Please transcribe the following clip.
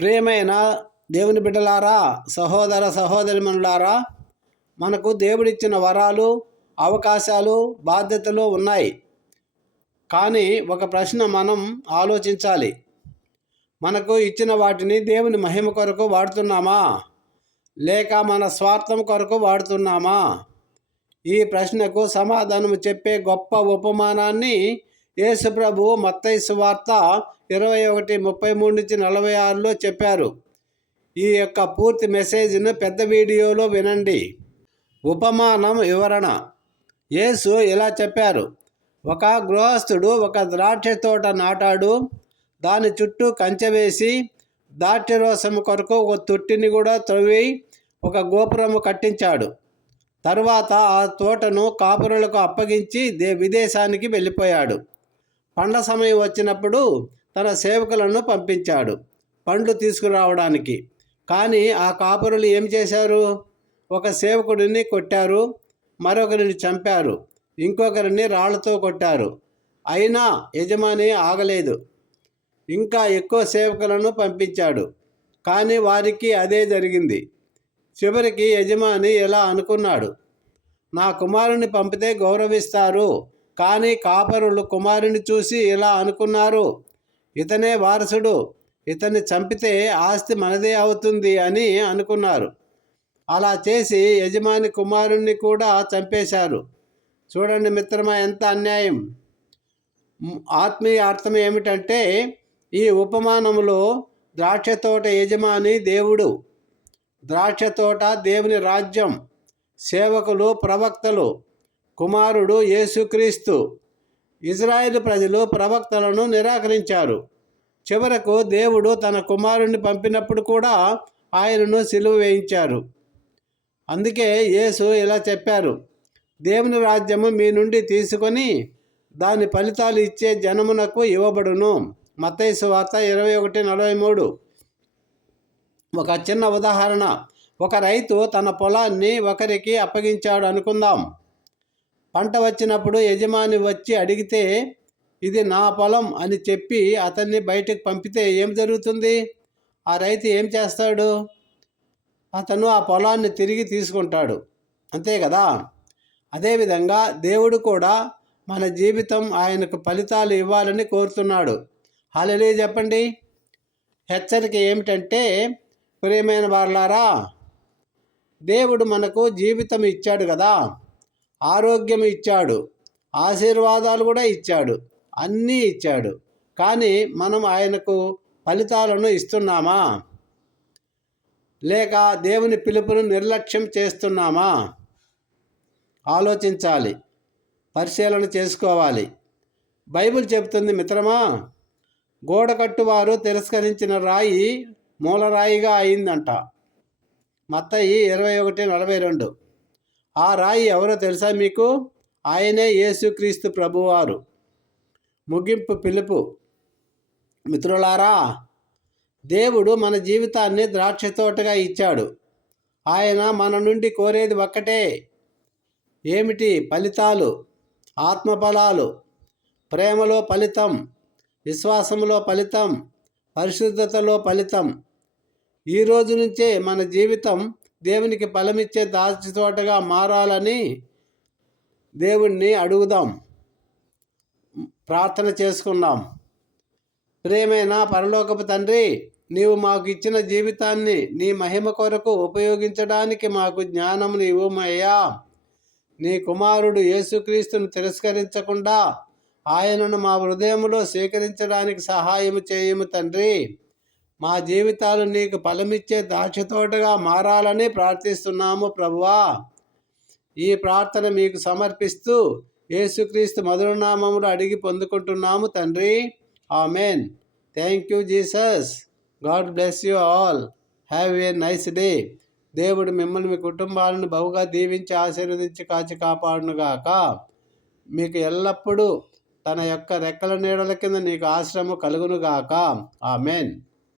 ప్రియమైన దేవుని బిడ్డలారా, సహోదర సహోదరిమణులారా, మనకు దేవుడిచ్చిన వరాలు, అవకాశాలు, బాధ్యతలు ఉన్నాయి. కానీ ఒక ప్రశ్న మనం ఆలోచించాలి. మనకు ఇచ్చిన వాటిని దేవుని మహిమ కొరకు వాడుతున్నామా, లేక మన స్వార్థం కొరకు వాడుతున్నామా? ఈ ప్రశ్నకు సమాధానం చెప్పే గొప్ప ఉపమానాన్ని యేసుప్రభు మత్తయి సువార్త 21:33-46లో చెప్పారు. ఈ యొక్క పూర్తి మెసేజ్ను పెద్ద వీడియోలో వినండి. ఉపమానం వివరణ. యేసు ఇలా చెప్పారు: ఒక గృహస్థుడు ఒక ద్రాక్ష తోట నాటాడు. దాని చుట్టూ కంచె వేసి, ద్రాక్షరసం కొరకు ఒక తొట్టిని కూడా త్రవ్వి ఒక గోపురము కట్టించాడు. తరువాత ఆ తోటను కాపురులకు అప్పగించి విదేశానికి వెళ్ళిపోయాడు. పండ్ల సమయం వచ్చినప్పుడు తన సేవకులను పంపించాడు పండ్లు తీసుకురావడానికి. కానీ ఆ కాపురులు ఏం చేశారు? ఒక సేవకుడిని కొట్టారు, మరొకరిని చంపారు, ఇంకొకరిని రాళ్లతో కొట్టారు. అయినా యజమాని ఆగలేదు. ఇంకా ఎక్కువ సేవకులను పంపించాడు. కానీ వారికి అదే జరిగింది. చివరికి యజమాని ఎలా అనుకున్నాడు: నా కుమారుని పంపితే గౌరవిస్తారు. కానీ కాపరులు కుమారుని చూసి ఇలా అనుకున్నారు: ఇతనే వారసుడు, ఇతన్ని చంపితే ఆస్తి మనదే అవుతుంది అని అనుకున్నారు. అలా చేసి యజమాని కుమారుణ్ణి కూడా చంపేశారు. చూడండి మిత్రమా, ఎంత అన్యాయం! ఆత్మీయ అర్థం ఏమిటంటే, ఈ ఉపమానంలో ద్రాక్ష తోట యజమాని దేవుడు, ద్రాక్ష తోట దేవుని రాజ్యం, సేవకులు ప్రవక్తలు, కుమారుడు యేసుక్రీస్తు. ఇజ్రాయేలు ప్రజలు ప్రవక్తలను నిరాకరించారు. చివరకు దేవుడు తన కుమారుణ్ణి పంపినప్పుడు కూడా ఆయనను సిలువ వేయించారు. అందుకే యేసు ఇలా చెప్పారు: దేవుని రాజ్యము మీ నుండి తీసుకొని దాని ఫలితాలు ఇచ్చే జనమునకు ఇవ్వబడును. మత్తయి సువార్త 21:43. ఒక చిన్న ఉదాహరణ. ఒక రైతు తన పొలాన్ని ఒకరికి అప్పగించాడు అనుకుందాం. పంట వచ్చినప్పుడు యజమాని వచ్చి అడిగితే, ఇది నా పొలం అని చెప్పి అతన్ని బయటకు పంపితే ఏం జరుగుతుంది? ఆ రైతు ఏం చేస్తాడు? అతను ఆ పొలాన్ని తిరిగి తీసుకుంటాడు. అంతే కదా? అదేవిధంగా దేవుడు కూడా మన జీవితం ఆయనకు ఫలితాలు ఇవ్వాలని కోరుతున్నాడు. హల్లెలూయా చెప్పండి. హెచ్చరిక ఏమిటంటే, ప్రియమైన వారలారా, దేవుడు మనకు జీవితం ఇచ్చాడు కదా, ఆరోగ్యం ఇచ్చాడు, ఆశీర్వాదాలు కూడా ఇచ్చాడు, అన్నీ ఇచ్చాడు. కానీ మనం ఆయనకు ఫలితాలను ఇస్తున్నామా, లేక దేవుని పిలుపును నిర్లక్ష్యం చేస్తున్నామా? ఆలోచించాలి, పరిశీలన చేసుకోవాలి. బైబిల్ చెబుతుంది మిత్రమా, గోడ కట్టువారు తిరస్కరించిన రాయి మూలరాయిగా అయిందంట. మత్తయి 21:42. ఆ రాయి ఎవరో తెలుసా మీకు? ఆయనే యేసుక్రీస్తు ప్రభువారు. ముగింపు పిలుపు. మిత్రులారా, దేవుడు మన జీవితాన్ని ద్రాక్ష తోటగా ఇచ్చాడు. ఆయన మన నుండి కోరేది ఒక్కటే. ఏమిటి? ఫలితాలు, ఆత్మఫలాలు. ప్రేమలో ఫలితం, విశ్వాసంలో ఫలితం, పరిశుద్ధతలో ఫలితం. ఈ రోజు నుంచే మన జీవితం దేవునికి ఫలమిచ్చే ద్రాక్ష తోటగా మారాలని దేవుణ్ణి అడుగుదాం, ప్రార్థన చేసుకుందాం. ప్రియమైన పరలోకపు తండ్రి, నీవు మాకు ఇచ్చిన జీవితాన్ని నీ మహిమ కొరకు ఉపయోగించడానికి మాకు జ్ఞానమును ఇవ్వమయ్యా. నీ కుమారుడు యేసుక్రీస్తును తిరస్కరించకుండా ఆయనను మా హృదయంలో స్వీకరించడానికి సహాయము చేయము తండ్రి. మా జీవితాలు నీకు ఫలమిచ్చే ద్రాక్షతోటగా మారాలని ప్రార్థిస్తున్నాము ప్రభువా. ఈ ప్రార్థన మీకు సమర్పిస్తూ యేసుక్రీస్తు మధురనామములో అడిగి పొందుకుంటున్నాము తండ్రి. Amen. Thank you Jesus. God bless you all. Have a nice day. దేవుడు మిమ్మల్ని, మీ కుటుంబాలను బహుగా దీవించి ఆశీర్వదించి కాచి కాపాడునుగాక. మీకు ఎల్లప్పుడూ తన యొక్క రెక్కల నీడల కింద నీకు ఆశ్రయము కలుగునుగాక. ఆమెన్.